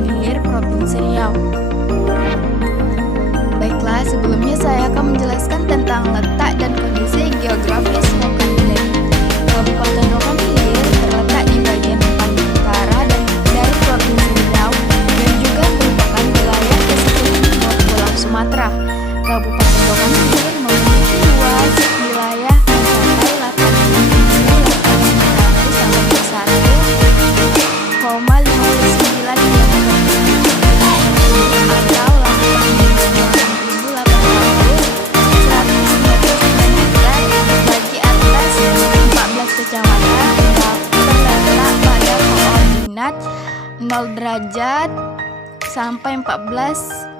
Rokan Hilir, Provinsi Riau. Baiklah, sebelumnya saya akan menjelaskan tentang letak dan kondisi geografis Rokan Hilir. Kabupaten Rokan Hilir terletak di bagian paling utara dari Provinsi Riau dan juga merupakan wilayah pesisir timur Pulau Sumatera. Kabupaten Rokan Hilir memiliki luas wilayah mencapai 8.951,59 kecamatan terletak pada koordinat 0 derajat sampai 14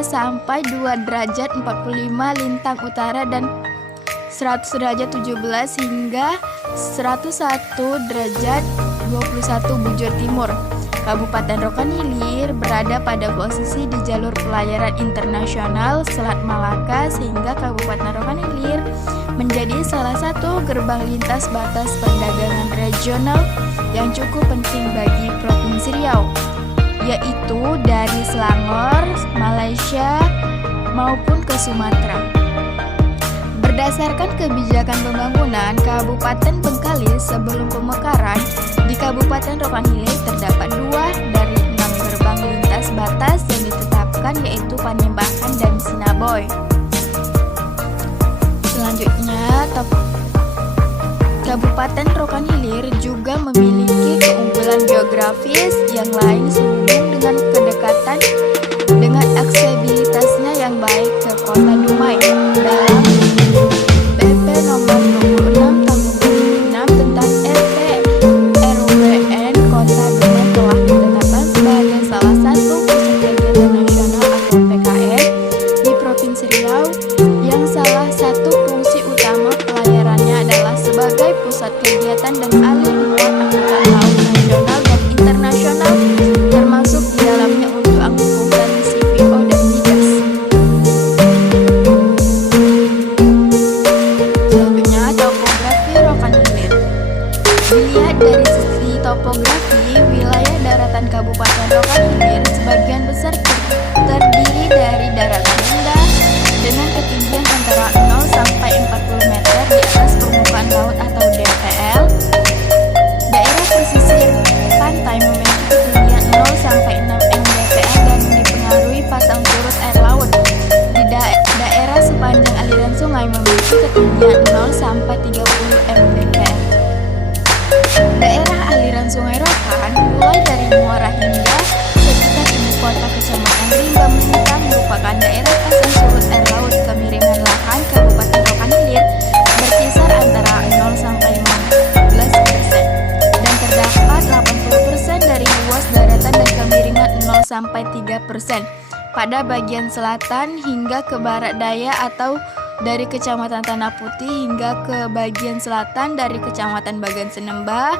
sampai 2 derajat 45 lintang utara dan 100 derajat 17 hingga 101 derajat 21 bujur timur. Kabupaten Rokan Hilir berada pada posisi di jalur pelayaran internasional Selat Malaka sehingga Kabupaten Rokan Hilir menjadi salah satu gerbang lintas batas perdagangan regional yang cukup penting bagi Provinsi Riau, yaitu dari Selangor, Malaysia maupun ke Sumatera. Berdasarkan kebijakan pembangunan Kabupaten Bengkalis sebelum pemekaran, di Kabupaten Rokan Hilir terdapat 2 dari 6 gerbang lintas batas yang ditetapkan, yaitu Panembahan dan Sinaboy. Selanjutnya, Kabupaten Rokan Hilir juga memiliki keunggulan geografis yang lain sehubung dengan kedekatan dengan aksesibilitasnya yang baik ke Kota Dumai. Dalam PP nomor 26 tahun 2006 tentang RPRWN Kota Dumai telah ditetapkan sebagai salah satu pusat kegiatan nasional atau PKN di Provinsi Riau yang salah satu fungsi utama pelayarannya adalah sebagai pusat kegiatan dan alih muat angkutan laut nasional dan internasional, termasuk di dalamnya untuk angkutan CPO dan migas. Selanjutnya, topografi Rokan Hilir. Dilihat dari sisi topografi, wilayah daratan Kabupaten Rokan Hilir sebagian besar terdiri dari daratan rendah dengan ketinggian antara 0 sampai 40 meter di atas permukaan laut atau DPL. Daerah pesisir pantai memiliki ketinggian 0 sampai 6 mdpl dan dipengaruhi pasang surut air laut. Di daerah sepanjang aliran sungai memiliki ketinggian 0 sampai 30 mdpl. Daerah aliran Sungai Rokan mulai dari Muara hingga sekitar ibu kota Kecamatan Rimba Melintang merupakan daerah pasang surut air laut. Kemiringan lahan Kabupaten Rokan Hilir berkisar antara 0 sampai 15% dan terdapat 80% dari luas daratan dan kemiringan 0 sampai 3% pada bagian selatan hingga ke barat daya atau dari Kecamatan Tanah Putih hingga ke bagian selatan dari Kecamatan Bagan Senembah.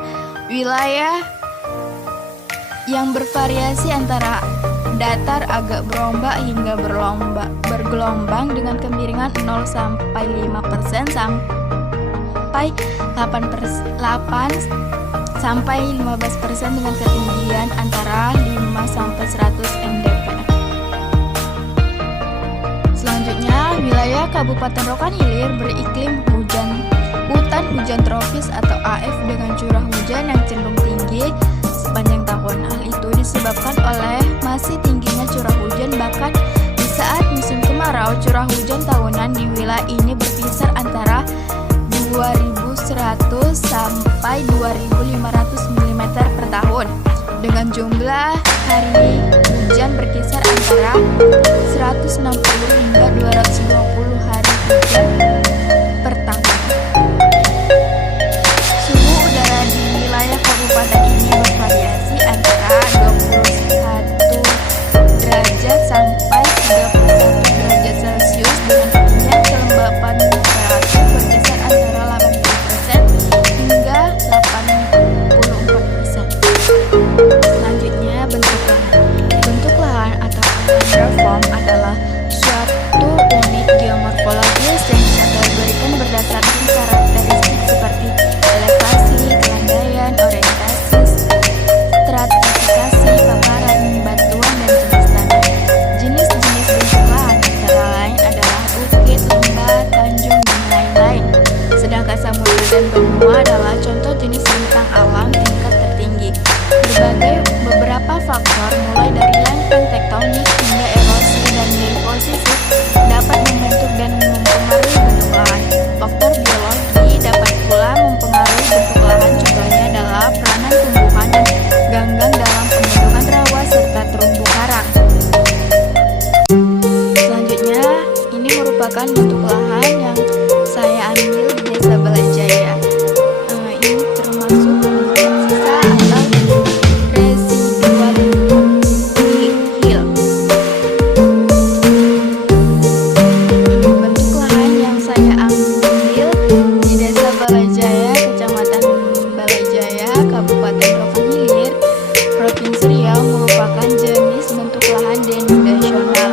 Wilayah yang bervariasi antara datar agak berombak hingga bergelombang dengan kemiringan 0 sampai 5% sampai 8 sampai 15% dengan ketinggian antara 5 sampai 100 mdpl. Selanjutnya, wilayah Kabupaten Rokan Hilir beriklim hutan hujan tropis atau AF dengan curah hujan yang cenderung tinggi sepanjang tahun. Hal itu disebabkan oleh masih tingginya curah hujan, bahkan di saat musim kemarau curah hujan tahunan di wilayah ini berkisar antara 2.100 sampai 2.500 mm per tahun, dengan jumlah hari hujan berkisar antara 160 hingga 220 hari hujan per tahun. Suhu udara di wilayah kabupaten ini bervariasi antara 21 derajat sampai 31 derajat Celcius dengan ketinggian kelembapan relatif berkisar antara 80% hingga 84%. Selanjutnya, bentuk lahan. Bentuk lahan atau reform adalah suatu unit geomorfologis yang faktor mulai dari lempeng tektonik hingga erosi dan deposisi dapat membentuk dan mempengaruhi bentuk lahan. Faktor biologi dapat pula mempengaruhi bentuk lahan, contohnya adalah peranan tumbuhan dan ganggang dalam pembentukan rawa serta terumbu karang. Selanjutnya, ini merupakan bentuk lahan yang saya ambil di Desa Balajaya. Ini termasuk bentuk sisa atau residual hill. Bentuk lahan yang saya ambil di Desa Balajaya, Kecamatan Balajaya, Kabupaten Rokan Hilir, Provinsi Riau, merupakan jenis bentuk lahan denominasional.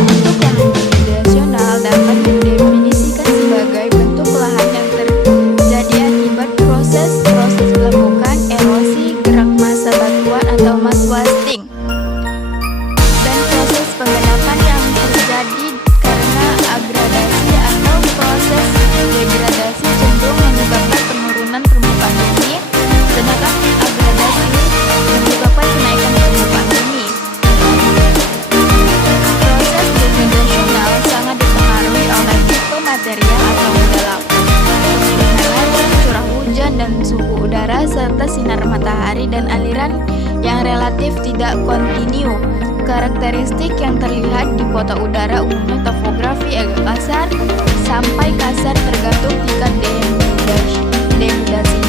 Bentuk lahan denominasional dapat didefinisikan sebagai bentuk lahan yang terjadi akibat proses pelebukan, erosi, gerak massa batuan atau mass wasting, dan proses penggenangan yang terjadi karena agradasi atau proses degradasi cenderung menyebabkan penurunan permukaan bumi, sedangkan agradasi menyebabkan kenaikan permukaan bumi. Proses degradasional sangat dipengaruhi oleh tipe material atau mendalam, kemiringan lajang, curah hujan dan suhu udara, serta sinar matahari dan aliran yang relatif tidak kontinu. Karakteristik yang terlihat di pota udara umumnya topografi agak kasar sampai kasar tergantung tingkat denudasi.